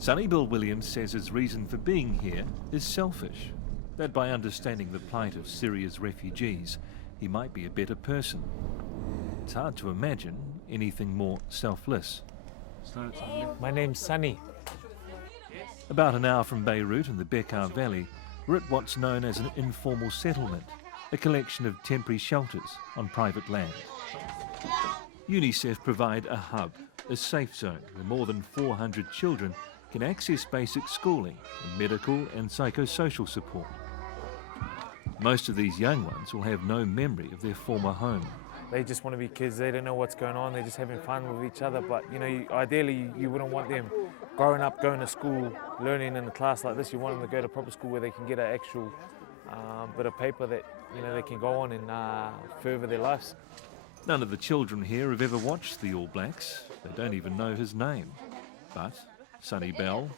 Sonny Bill Williams says his reason for being here is selfish, that by understanding the plight of Syria's refugees, he might be a better person. It's hard to imagine anything more selfless. My name's Sonny. About an hour from Beirut in the Bekaa Valley, we're at what's known as an informal settlement, a collection of temporary shelters on private land. UNICEF provide a hub, a safe zone where more than 400 children can access basic schooling and medical and psychosocial support. Most of these young ones will have no memory of their former home. They just want to be kids, they don't know what's going on, they're just having fun with each other, but ideally you wouldn't want them growing up, going to school, learning in a class like this. You want them to go to proper school where they can get an actual bit of paper that they can go on and further their lives. None of the children here have ever watched the All Blacks. They don't even know his name. But Sonny Bill,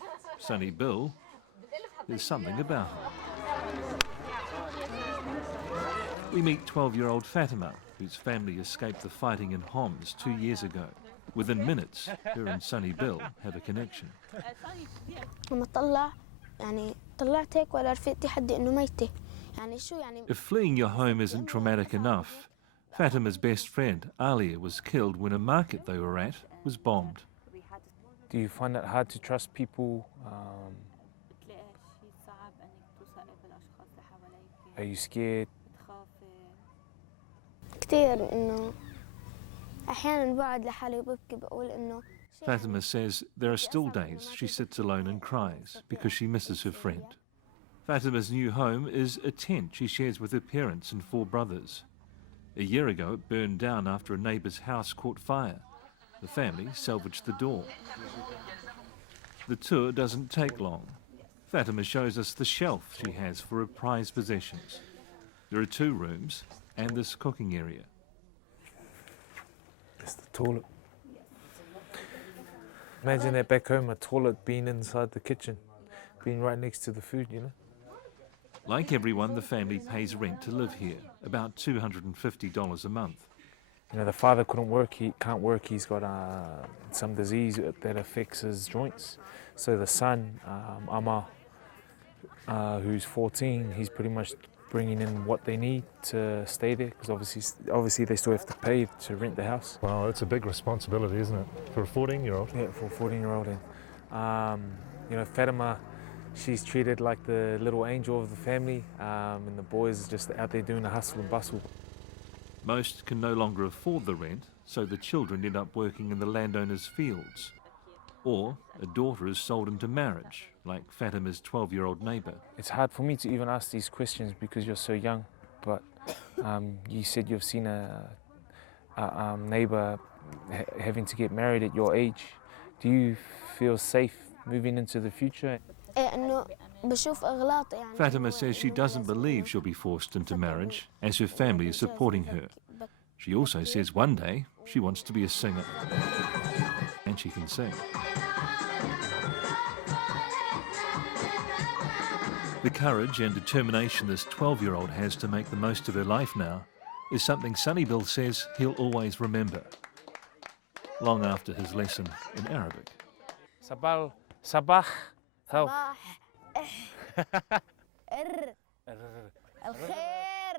there's something about him. We meet 12-year-old Fatima, whose family escaped the fighting in Homs 2 years ago. Within minutes, her and Sonny Bill have a connection. If fleeing your home isn't traumatic enough, Fatima's best friend, Alia, was killed when a market they were at was bombed. Do you find it hard to trust people? Are you scared? Fatima says there are still days she sits alone and cries because she misses her friend. Fatima's new home is a tent she shares with her parents and 4 brothers. A year ago it burned down after a neighbour's house caught fire. The family salvaged the door. The tour doesn't take long. Fatima shows us the shelf she has for her prized possessions. There are 2 rooms and this cooking area. It's the toilet. Imagine that back home, a toilet being inside the kitchen, being right next to the food, Like everyone, the family pays rent to live here, about $250 a month. The father couldn't work, he can't work, he's got some disease that affects his joints. So the son, Amar, who's 14, he's pretty much bringing in what they need to stay there, because obviously they still have to pay to rent the house. Wow, it's a big responsibility, isn't it, for a 14-year-old? Yeah, for a 14-year-old. And Fatima, she's treated like the little angel of the family, and the boys are just out there doing the hustle and bustle. Most can no longer afford the rent, so the children end up working in the landowner's fields. Or a daughter is sold into marriage, like Fatima's 12-year-old neighbour. It's hard for me to even ask these questions because you're so young, but you said you've seen a neighbour having to get married at your age. Do you feel safe moving into the future? Fatima says she doesn't believe she'll be forced into marriage, as her family is supporting her. She also says one day she wants to be a singer. And she can sing. The courage and determination this 12-year-old has to make the most of her life now is something Sonny Bill says he'll always remember, long after his lesson in Arabic. Sabah. الخير